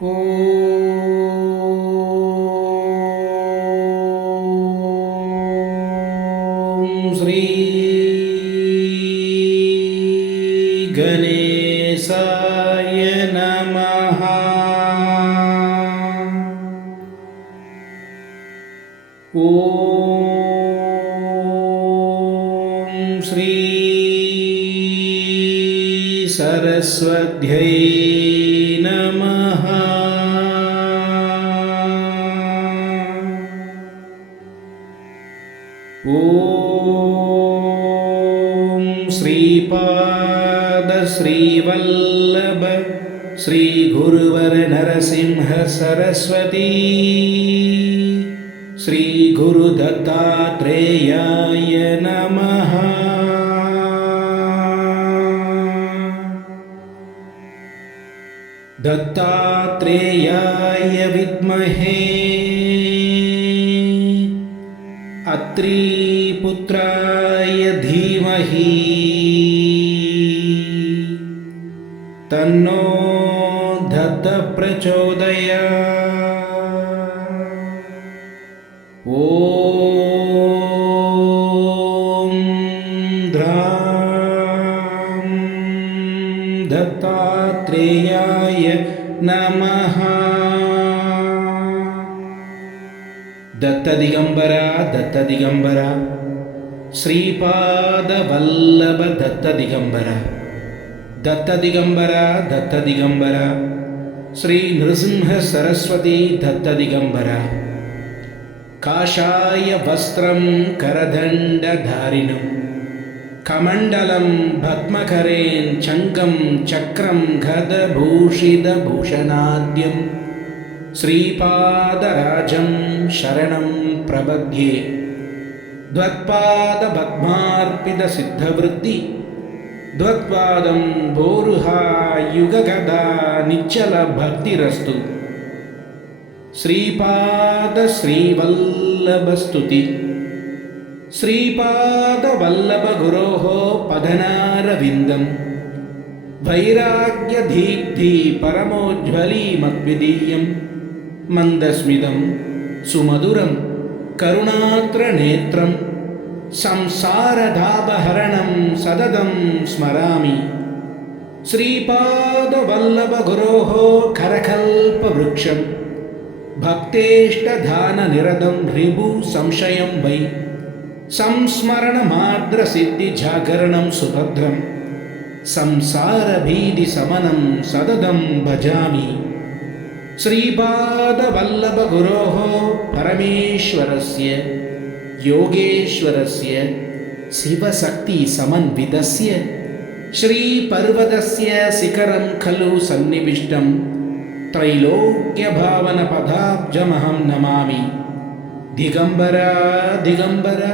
ॐ श्री गणेशाय नमः। ॐ श्री सरस्वत्यै नमः। ॐ श्रीपाद श्रीवल्लभ श्री गुरुवर नरसिंह सरस्वती श्री गुरु दत्तात्रेयाय नमः। दत्तात्रेयाय विद्महे अत्रिपुत्राय धीमहि तन्नो दत्तः प्रचोदयात्। ॐ द्रां दत्तात्रेयाय नमः। दत्तदिगंबरा दत्तदिगंबरा श्रीपादवल्लभ दत्तदिगंबरा दत्तदिगंबरा दत्तदिगंबरा श्री नृसिंह सरस्वती दत्तदिगंबरा काषाय वस्त्रं करदण्डधारिणं कमण्डलं भद्मकरेन् चङ्गं चक्रं गदभूषितभूषणाद्यं श्रीपादराजं शरणं प्रपद्ये। द्वत्पादपद्मार्पितसिद्धवृत्ति द्वत्पादं बोरुहा युगगदा निश्चलभक्तिरस्तु। श्रीपाद श्रीवल्लभस्तुति श्रीपादवल्लभ गुरोः पदनारविन्दं वैराग्यदीप्ति परमोज्ज्वली मद्विदीयं मन्दस्मितं सुमधुरं करुणात्रनेत्रं संसारदापहरणं सततं स्मरामि। श्रीपादवल्लभ गुरोः करकल्पवृक्षं भक्तेष्टदाननिरतं ऋभु संशयं वै संस्मरणमार्द्रसिद्धिजागरणं सुभद्रं संसारभीतिशमनं सततं भजामि। श्रीपादवल्लभ गुरोः परमेश्वरस्य योगेश्वरस्य शिवशक्तिसमन्वितस्य श्रीपर्वतस्य शिखरं खलु सन्निविष्टं त्रैलोक्यभावनपदाब्जमहं नमामि। दिगंबरा दिगंबरा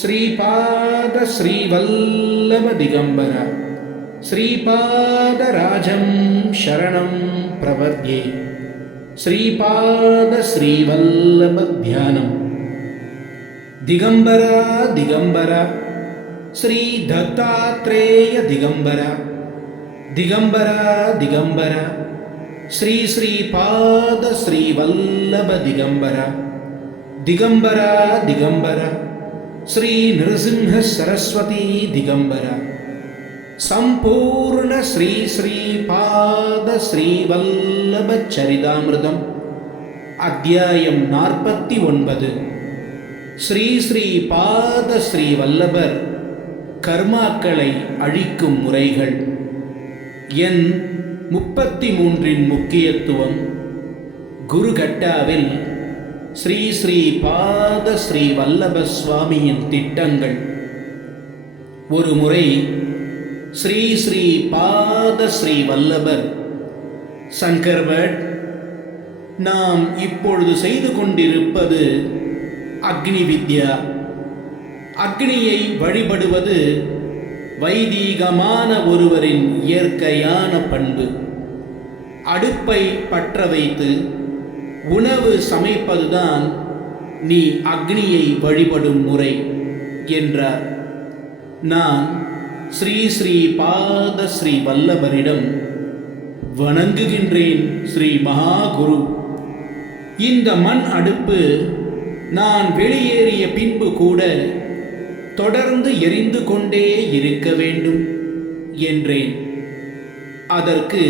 श्रीपाद श्रीवल्लभ दिगंबरा श्रीपादराजं शरणं प्रपद्ये। श्रीपाद श्रीवल्लभ ध्यानम्। दिगंबरा दिगंबरा श्री दत्तात्रेय दिगंबरा दिगंबरा दिगंबरा श्री श्रीपाद श्रीवल्लभ दिगंबरा दिगंबरा दिगंबरा श्री नृसिंह सरस्वती दिगंबरा संपूर्ण श्री श्रीपाद श्रीवल्लभ चरितामृतम् अध्यायं 49 श्री श्रीपाद श्रीवल्लभர் கர்மாக்களை அழிக்கும் முறைகள். எண் 33 முக்கியத்துவம். குருகட்டாவில் ஸ்ரீ ஸ்ரீபாத ஸ்ரீவல்லப சுவாமியின் திட்டங்கள். ஒரு முறை ஸ்ரீ ஸ்ரீபாத ஸ்ரீவல்லபர் சங்கர்பட், நாம் இப்பொழுது செய்து கொண்டிருப்பது அக்னி வித்யா. அக்னியை வழிபடுவது வைதீகமான ஒருவரின் இயற்கையான பண்பு. அடுப்பை பற்ற வைத்து உணவு சமைப்பதுதான் நீ அக்னியை வழிபடும் முறை என்றார். நான் ஸ்ரீ ஸ்ரீபாத ஸ்ரீ வல்லபரிடம் வணங்குகின்றேன் ஸ்ரீ மகாகுரு. இந்த மண் அடுப்பு நான் வெளியேறிய பின்பு கூட தொடர்ந்து எரிந்து கொண்டே இருக்க வேண்டும் என்றேன். அதற்கு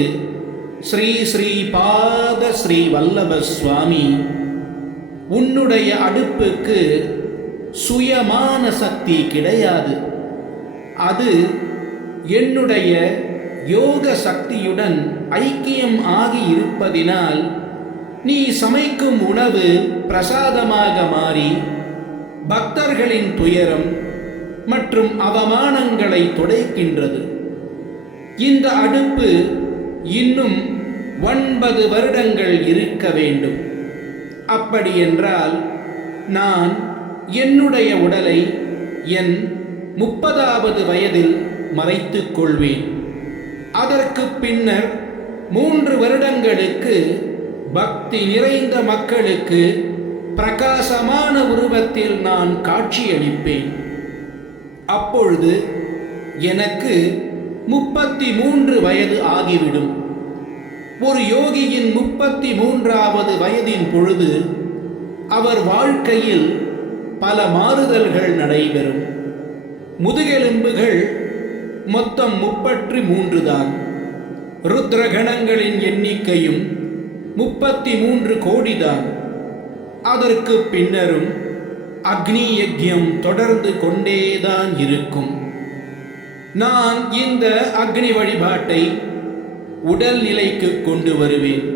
ஸ்ரீ ஸ்ரீ பாத ஸ்ரீ வல்லப சுவாமி, உன்னுடைய அடுப்புக்கு சுயமான சக்தி கிடையாது. அது என்னுடைய யோக சக்தியுடன் ஐக்கியம் ஆகி இருப்பதினால் நீ சமைக்கும் உணவு பிரசாதமாக மாறி பக்தர்களின் துயரம் மற்றும் அவமானங்களை துடைக்கின்றது. இந்த அடுப்பு இன்னும் 9 வருடங்கள் இருக்க வேண்டும். அப்படியென்றால் நான் என்னுடைய உடலை என் 30வது வயதில் மறைத்துக் கொள்வேன். அதற்கு பின்னர் 3 வருடங்களுக்கு பக்தி நிறைந்த மக்களுக்கு பிரகாசமான உருவத்தில் நான் காட்சியளிப்பேன். அப்பொழுது எனக்கு 33 வயது ஆகிவிடும். ஒரு யோகியின் 33வது வயதின் பொழுது அவர் வாழ்க்கையில் பல மாறுதல்கள் நடைபெறும். முதுகெலும்புகள் மொத்தம் 33 தான். ருத்ரகணங்களின் எண்ணிக்கையும் 33 கோடிதான். அதற்கு பின்னரும் அக்னி யஜ்யம் தொடர்ந்து கொண்டேதான் இருக்கும். நான் இந்த அக்னி வழிபாட்டை உடல் நிலைக்கு கொண்டு வருவேன்.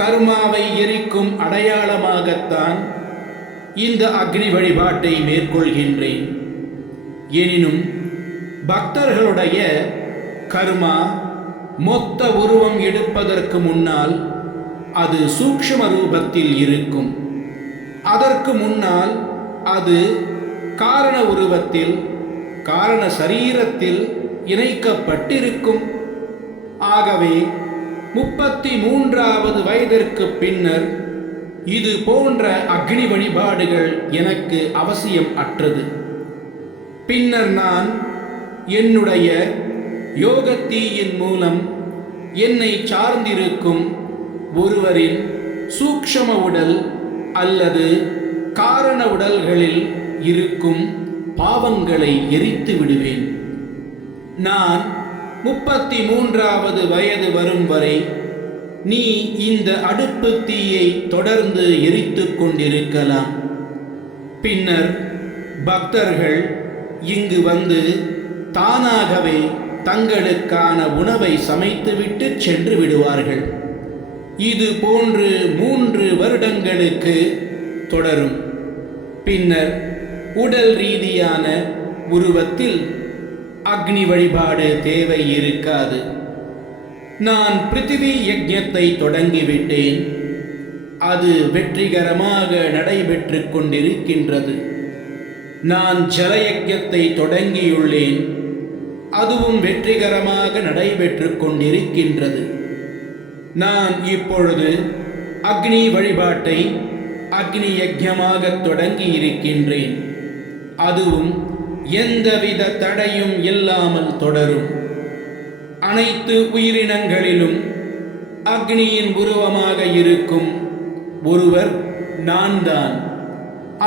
கர்மாவை எரிக்கும் அடையாளமாகத்தான் இந்த அக்னி வழிபாட்டை மேற்கொள்கின்றேன். எனினும் பக்தர்களுடைய கர்மா மொத்த உருவம் எடுப்பதற்கு முன்னால் அது சூக்ஷ்ம ரூபத்தில் இருக்கும். அதற்கு முன்னால் அது காரண உருவத்தில், காரண சரீரத்தில் இணைக்கப்பட்டிருக்கும். ஆகவே 33வது வயதிற்கு பின்னர் இது போன்ற அக்னி வழிபாடுகள் எனக்கு அவசியம் அற்றது. பின்னர் நான் என்னுடைய யோகத்தீயின் மூலம் என்னை சார்ந்திருக்கும் ஒருவரின் சூக்ஷ்ம உடல் அல்லது காரண உடல்களில் இருக்கும் பாவங்களை எரித்து விடுவேன். நான் 33வது வயது வரும் வரை நீ இந்த அடுப்பு தீயை தொடர்ந்து எரித்து கொண்டிருக்கலாம். பின்னர் பக்தர்கள் இங்கு வந்து தானாகவே தங்களுக்கான உணவை சமைத்துவிட்டு சென்று விடுவார்கள். இது போன்று 3 வருடங்களுக்கு தொடரும். பின்னர் உடல் ரீதியான உருவத்தில் அக்னி வழிபாடு தேவை இருக்காது. நான் பிருத்திவி யஜ்ஞத்தை தொடங்கிவிட்டேன். அது வெற்றிகரமாக நடைபெற்று கொண்டிருக்கின்றது. நான் ஜலயஜ்ஞத்தை தொடங்கியுள்ளேன். அதுவும் வெற்றிகரமாக நடைபெற்று கொண்டிருக்கின்றது. நான் இப்பொழுது அக்னி வழிபாட்டை அக்னி யஜ்ஞமாக தொடங்கி இருக்கின்றேன். அதுவும் எந்தவித தடையும் இல்லாமல் தொடரும். அனைத்து உயிரினங்களிலும் அக்னியின் உருவமாக இருக்கும் ஒருவர் நான் தான்.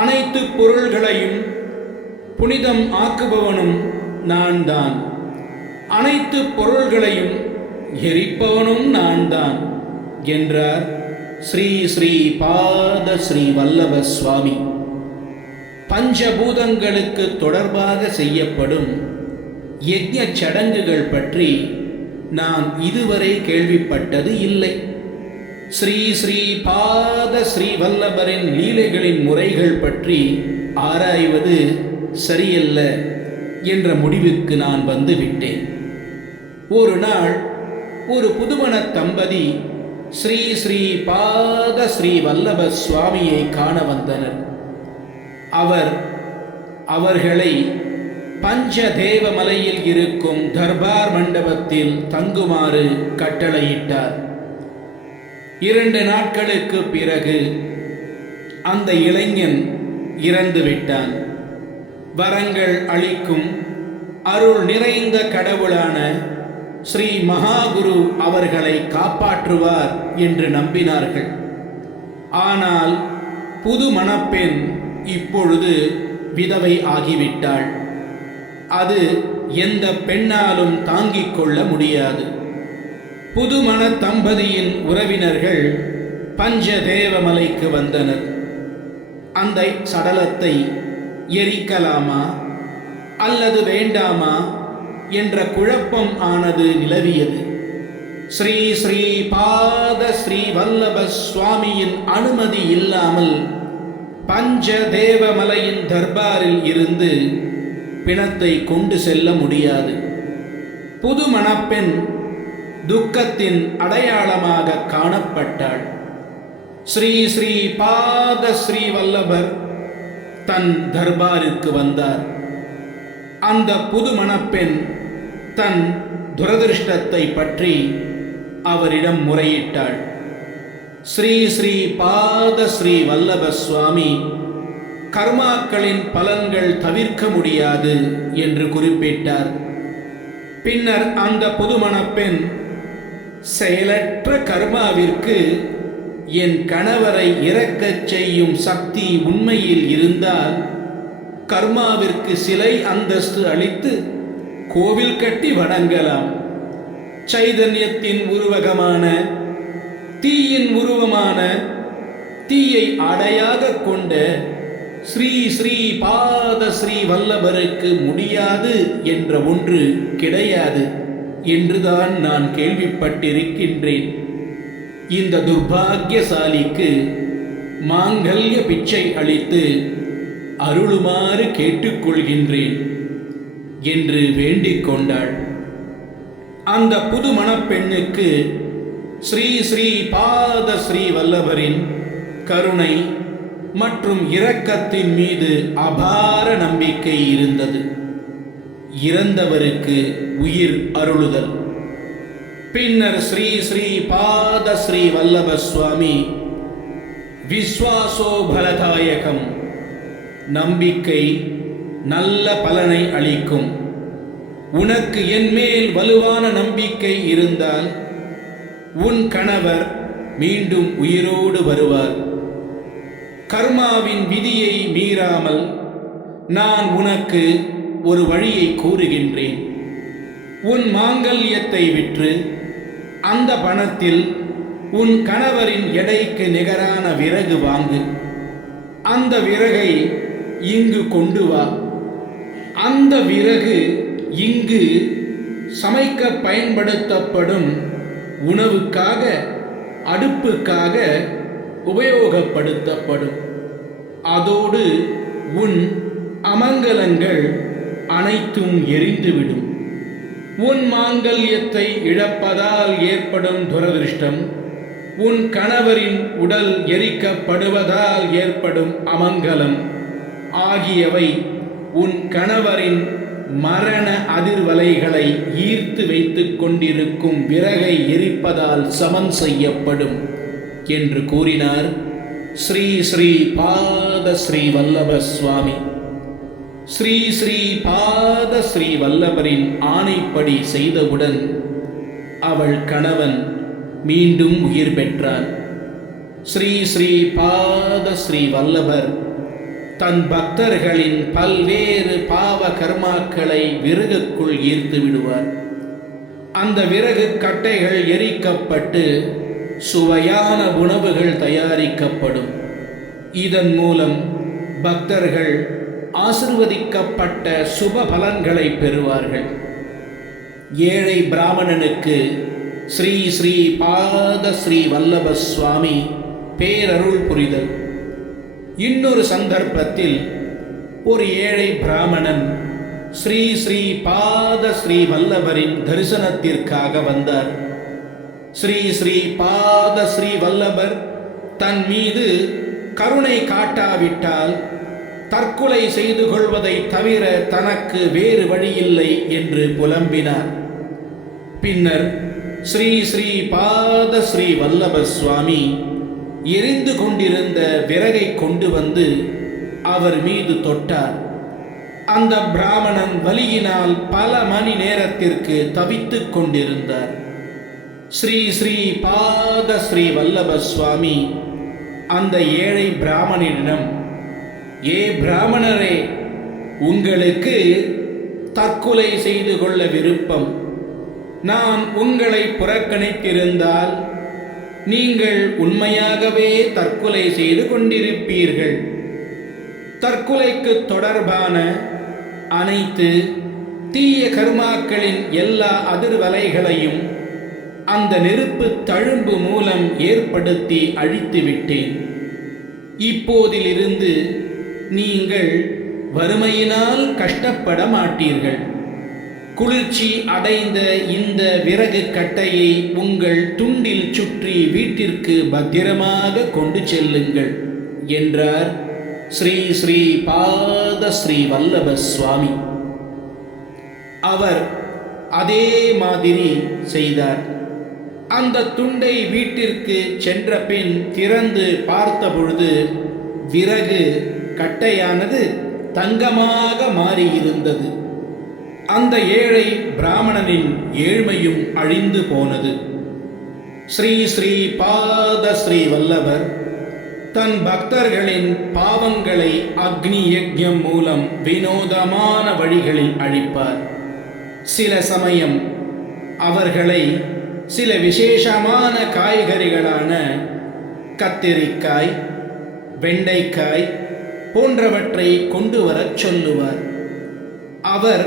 அனைத்து பொருள்களையும் புனிதம் ஆக்குபவனும் நான் தான். அனைத்து பொருள்களையும் எரிப்பவனும் நான் தான் என்றார் ஸ்ரீ ஸ்ரீ பாத ஸ்ரீ வல்லப சுவாமி. பஞ்சபூதங்களுக்கு தொடர்பாக செய்யப்படும் யஜ்ஞ சடங்குகள் பற்றி நான் இதுவரை கேள்விப்பட்டது இல்லை. ஸ்ரீ ஸ்ரீ பாத ஸ்ரீ வல்லபரின் லீலைகளின் முறைகள் பற்றி ஆராய்வது சரியல்ல என்ற முடிவுக்கு நான் வந்துவிட்டேன். ஒரு நாள் ஒரு புதுமண தம்பதி ஸ்ரீ ஸ்ரீ பாத ஸ்ரீ வல்லப சுவாமியை காண வந்தனர். அவர்களை பஞ்சதேவ மலையில் இருக்கும் தர்பார் மண்டபத்தில் தங்குமாறு கட்டளையிட்டார். 2 நாட்களுக்கு பிறகு அந்த இளைஞன் இறந்து விட்டான். வரங்கள் அளிக்கும் அருள் நிறைந்த கடவுளான ஸ்ரீ மகாகுரு அவர்களை காப்பாற்றுவார் என்று நம்பினார்கள். ஆனால் புது மணப்பெண் இப்பொழுது விதவை ஆகிவிட்டாள். அது எந்த பெண்ணாலும் தாங்கிக் கொள்ள முடியாது. புதுமண தம்பதியின் உறவினர்கள் பஞ்சதேவமலைக்கு வந்தனர். அந்த சடலத்தை எரிக்கலாமா அல்லது வேண்டாமா என்ற குழப்பம் ஆனது நிலவியது. ஸ்ரீ ஸ்ரீ பாத ஸ்ரீ வல்லப சுவாமியின் அனுமதி இல்லாமல் பஞ்சதேவமலையின் தர்பாரில் இருந்து பிணத்தை கொண்டு செல்ல முடியாது. புது மணப்பெண் துக்கத்தின் அடையாளமாக காணப்பட்டாள். ஸ்ரீ ஸ்ரீ பாத ஸ்ரீ வல்லபர் தன் தர்பாருக்கு வந்தார். அந்த புது மணப்பெண் தன் துரதிருஷ்டத்தை பற்றி அவரிடம் முறையிட்டாள். ஸ்ரீ ஸ்ரீ பாத ஸ்ரீ வல்லப சுவாமி கர்மாக்களின் பலன்கள் தவிர்க்க முடியாது என்று குறிப்பிட்டார். பின்னர் அந்த புதுமணப்பெண், செயலற்ற கர்மாவிற்கு என் கணவரை இறக்கச் செய்யும் சக்தி உண்மையில் இருந்தால் கர்மாவிற்கு சிலை அந்தஸ்து அளித்து கோவில் கட்டி வணங்கலாம். சைதன்யத்தின் உருவகமான, தீயின் உருவமான, தீயை அடையாக கொண்ட ஸ்ரீ ஸ்ரீ பாத ஸ்ரீ வல்லபருக்கு முடியாது என்ற ஒன்று கிடையாது என்றுதான் நான் கேள்விப்பட்டிருக்கின்றேன். இந்த துர்பாக்கியசாலிக்கு மாங்கல்ய பிச்சை அளித்து அருளுமாறு கேட்டுக்கொள்கின்றேன் என்று வேண்டிக் கொண்டாள். அந்த புது மணப்பெண்ணுக்கு ஸ்ரீ ஸ்ரீ பாத ஸ்ரீ வல்லபரின் கருணை மற்றும் இரக்கத்தின் மீது அபார நம்பிக்கை இருந்தது. இறந்தவருக்கு உயிர் அருளுதல். பின்னர் ஸ்ரீ ஸ்ரீ பாத ஸ்ரீ வல்லப சுவாமி, விஸ்வாசோ பலதாயகம், நம்பிக்கை நல்ல பலனை அளிக்கும். உனக்கு என்மேல் வலுவான நம்பிக்கை இருந்தால் உன் கணவர் மீண்டும் உயிரோடு வருவார். கர்மாவின் விதியை மீறாமல் நான் உனக்கு ஒரு வழியை கூறுகின்றேன். உன் மாங்கல்யத்தை விற்று அந்த பணத்தில் உன் கணவரின் எடைக்கு நிகரான விறகு வாங்கு. அந்த விறகை இங்கு கொண்டு வா. அந்த விறகு இங்கு சமைக்க பயன்படுத்தப்படும் உணவுக்காக, அடுப்புக்காக உபயோகப்படுத்தப்படும். அதோடு உன் அமங்கலங்கள் அனைத்தும் எரிந்துவிடும். உன் மாங்கல்யத்தை இழப்பதால் ஏற்படும் துரதிருஷ்டம், உன் கணவரின் உடல் எரிக்கப்படுவதால் ஏற்படும் அமங்கலம் ஆகியவை உன் கணவரின் மரண அதிர்வலைகளை ஈர்த்து வைத்துக் கொண்டிருக்கும் விறகை எரிப்பதால் சமன் செய்யப்படும் என்று கூறினார் ஸ்ரீ ஸ்ரீ பாத ஸ்ரீ வல்லப சுவாமி. ஸ்ரீ ஸ்ரீ பாத ஸ்ரீ வல்லபரின் ஆணைப்படி செய்தவுடன் அவள் கணவன் மீண்டும் உயிர் பெற்றான். ஸ்ரீ ஸ்ரீ பாத ஸ்ரீ வல்லபர் தன் பக்தர்களின் பல்வேறு பாவ கர்மாக்களை விறகுக்குள் ஈர்த்து விடுவார். அந்த விறகு கட்டைகள் எரிக்கப்பட்டு சுவையான உணவுகள் தயாரிக்கப்படும். இதன் மூலம் பக்தர்கள் ஆசிர்வதிக்கப்பட்ட சுப பலன்களை பெறுவார்கள். ஏழை பிராமணனுக்கு ஸ்ரீ ஸ்ரீ பாத ஸ்ரீ வல்லப சுவாமி பேரருள் புரிதல். இன்னொரு சந்தர்ப்பத்தில் ஒரு ஏழை பிராமணன் ஸ்ரீ ஸ்ரீ பாத ஸ்ரீ வல்லபரின் தரிசனத்திற்காக வந்தார். ஸ்ரீ ஸ்ரீ பாத ஸ்ரீ வல்லபர் தன் மீது கருணை காட்டாவிட்டால் தற்கொலை செய்து கொள்வதை தவிர தனக்கு வேறு வழியில்லை என்று புலம்பினார். பின்னர் ஸ்ரீ ஸ்ரீ பாத ஸ்ரீ வல்லப சுவாமி எரிந்து கொண்டிருந்த விறகை கொண்டு வந்து அவர் மீது தொட்டார். அந்த பிராமணன் வலியினால் பல மணி நேரத்திற்கு தவித்துக் கொண்டிருந்தார். ஸ்ரீ ஸ்ரீ பாத ஸ்ரீ வல்லப சுவாமி அந்த ஏழை பிராமணனிடம், ஏ பிராமணரே, உங்களுக்கு தற்கொலை செய்து கொள்ள விருப்பம். நான் உங்களை புறக்கணித்திருந்தால் நீங்கள் உண்மையாகவே தற்கொலை செய்து கொண்டிருப்பீர்கள். தற்கொலைக்கு தொடர்பான அனைத்து தீய கர்மாக்களின் எல்லா அதிர்வலைகளையும் அந்த நெருப்பு தழும்பு மூலம் ஏற்படுத்தி அழித்துவிட்டேன். இப்போதிலிருந்து நீங்கள் வறுமையினால் கஷ்டப்பட மாட்டீர்கள். குளிர்ச்சி அடைந்த இந்த விறகு கட்டையை உங்கள் துண்டில் சுற்றி வீட்டிற்கு பத்திரமாக கொண்டு செல்லுங்கள் என்றார் ஸ்ரீ ஸ்ரீ பாத ஸ்ரீ வல்லப சுவாமி. அவர் அதே மாதிரி செய்தார். அந்த துண்டை வீட்டிற்கு சென்ற பின் திறந்து பார்த்தபொழுது விறகு கட்டையானது தங்கமாக மாறியிருந்தது. அந்த ஏழை பிராமணனின் ஏழ்மையும் அழிந்து போனது. ஸ்ரீ ஸ்ரீ பாத ஸ்ரீ வல்லபர் தன் பக்தர்களின் பாவங்களை அக்னி யஜ்ஞம் மூலம் வினோதமான வழிகளில் அழிப்பார். சில சமயம் அவர்களை சில விசேஷமான காய்கறிகளான கத்திரிக்காய், வெண்டைக்காய் போன்றவற்றை கொண்டு வரச் சொல்லுவார். அவர்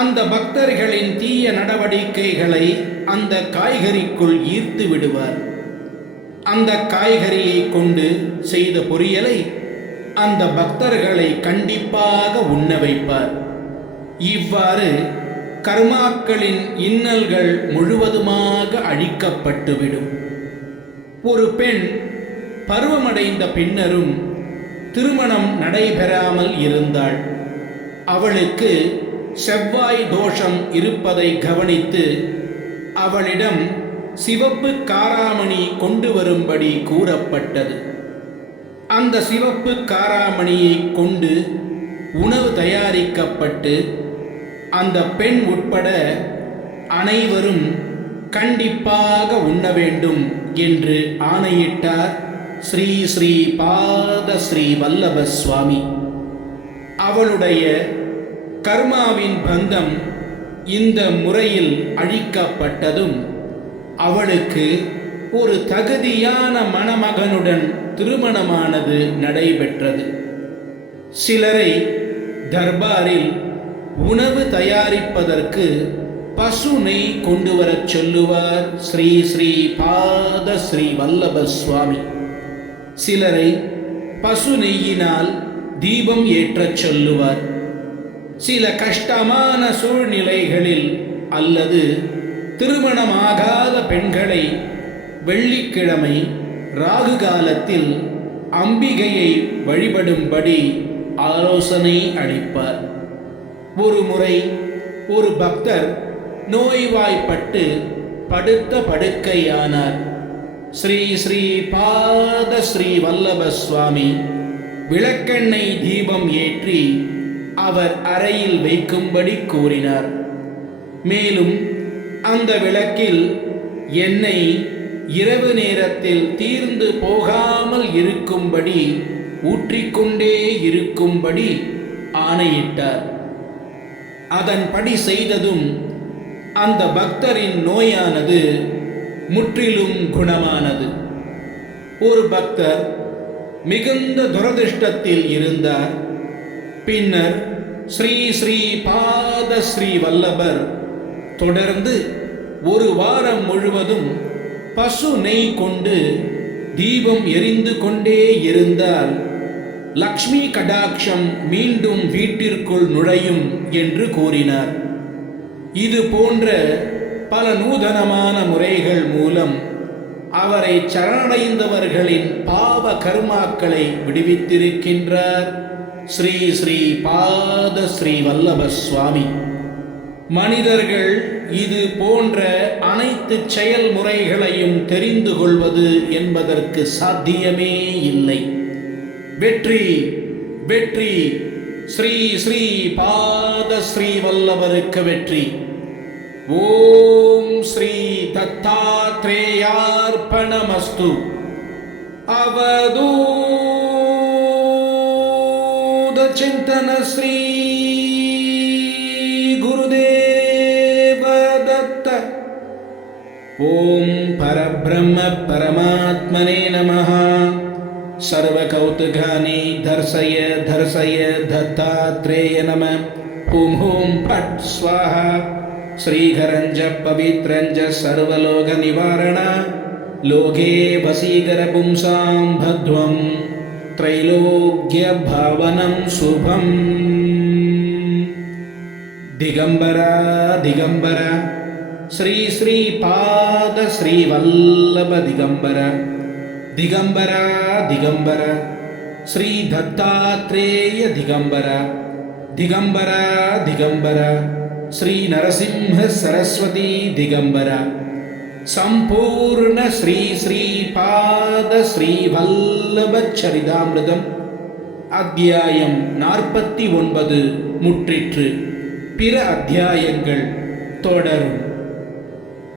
அந்த பக்தர்களின் தீய நடவடிக்கைகளை அந்த காய்கறிக்குள் ஈர்த்து விடுவார். அந்த காய்கறியை கொண்டு செய்த பொரியலை அந்த பக்தர்களை கண்டிப்பாக உண்ண வைப்பார். இவ்வாறு கர்மாக்களின் இன்னல்கள் முழுவதுமாக அழிக்கப்பட்டுவிடும். ஒரு பெண் பருவமடைந்த பின்னரும் திருமணம் நடைபெறாமல் இருந்தாள். அவளுக்கு செவ்வாய் தோஷம் இருப்பதை கவனித்து அவளிடம் சிவப்பு காராமணி கொண்டு வரும்படி கூறப்பட்டது. அந்த சிவப்பு காராமணியை கொண்டு உணவு தயாரிக்கப்பட்டு அந்த பெண் உட்பட அனைவரும் கண்டிப்பாக உண்ண வேண்டும் என்று ஆணையிட்டார் ஸ்ரீ ஸ்ரீ பாத ஸ்ரீ வல்லப சுவாமி. அவளுடைய கர்மாவின் பந்தம் இந்த முறையில் அழிக்கப்பட்டதும் அவளுக்கு ஒரு தகுதியான மணமகனுடன் திருமணமானது நடைபெற்றது. சிலரை தர்பாரில் உணவு தயாரிப்பதற்கு பசு நெய் கொண்டு வரச் சொல்லுவார் ஸ்ரீ ஸ்ரீ பாத ஸ்ரீ வல்லப சுவாமி. சிலரை பசு நெய்யினால் தீபம் ஏற்றச் சொல்லுவார். சில கஷ்டமான சூழ்நிலைகளில் அல்லது திருமணமாகாத பெண்களை வெள்ளிக்கிழமை ராகு காலத்தில் அம்பிகையை வழிபடும்படி ஆலோசனை அளிப்பார். ஒரு முறை ஒரு பக்தர் நோய்வாய்ப்பட்டு படுத்த படுக்கையானார். ஸ்ரீ ஸ்ரீ பாத ஸ்ரீ வல்லப சுவாமி விளக்கெண்ணெய் தீபம் ஏற்றி அவர் அறையில் வைக்கும்படி கூறினார். மேலும் அந்த விளக்கில் எண்ணெய் இரவு நேரத்தில் தீர்ந்து போகாமல் இருக்கும்படி ஊற்றிக்கொண்டே இருக்கும்படி ஆணையிட்டார். அதன்படி செய்ததும் அந்த பக்தரின் நோயானது முற்றிலும் குணமானது. ஒரு பக்தர் மிகுந்த துரதிர்ஷ்டத்தில் இருந்தார். பின்னர் ஸ்ரீ ஸ்ரீ பாத ஸ்ரீ வல்லபர் தொடர்ந்து ஒரு வாரம் முழுவதும் பசு நெய் கொண்டு தீபம் எரிந்து கொண்டே இருந்தால் லக்ஷ்மி கடாட்சம் மீண்டும் வீட்டிற்குள் நுழையும் என்று கூறினார். இது போன்ற பல நூதனமான முறைகள் மூலம் அவரை சரணடைந்தவர்களின் பாவ கர்மாக்களை விடுவித்திருக்கின்றார் ஸ்ரீ ஸ்ரீ பாத ஸ்ரீ வல்லப சுவாமி. மனிதர்கள் இது போன்ற அனைத்து செயல்முறைகளையும் தெரிந்து கொள்வது என்பதற்கு சாத்தியமே இல்லை. வெற்றி வெற்றி ஸ்ரீ ஸ்ரீ பாத ஸ்ரீ வல்லபருக்கு வெற்றி. ஓம் ஸ்ரீ தத்தாத்ரேயார்ப்பணமஸ்து. அவதூத சிந்தன ஸ்ரீ குருதேவ தத்த. ஓம் பரபிரம்ம பரமாத்மனே நமः. सर्वकौतुकानि दर्शय दर्शय दत्तात्रेय नमः. हुं हुं फट् स्वाहा. श्रीकरञ्ज पवित्रञ्ज सर्वलोकनिवारण. लोके वशीकर पुंसां भद्वं त्रैलोक्यभावनं शुभम्. दिगंबरा दिगंबरा श्री श्री पाद श्री वल्लभ दिगंबरा. दिगंबरा दिगंबरा श्री दत्तात्रेय दिगंबरा. दिगंबरा दिगंबरा श्री नरसिंह सरस्वती दिगंबरा. संपूर्ण श्री श्री पाद श्री वल्लभ चरितामृतम அத்தியாயம் 49 முற்றிற்று. பிற அத்தியாயங்கள் தொடரும்.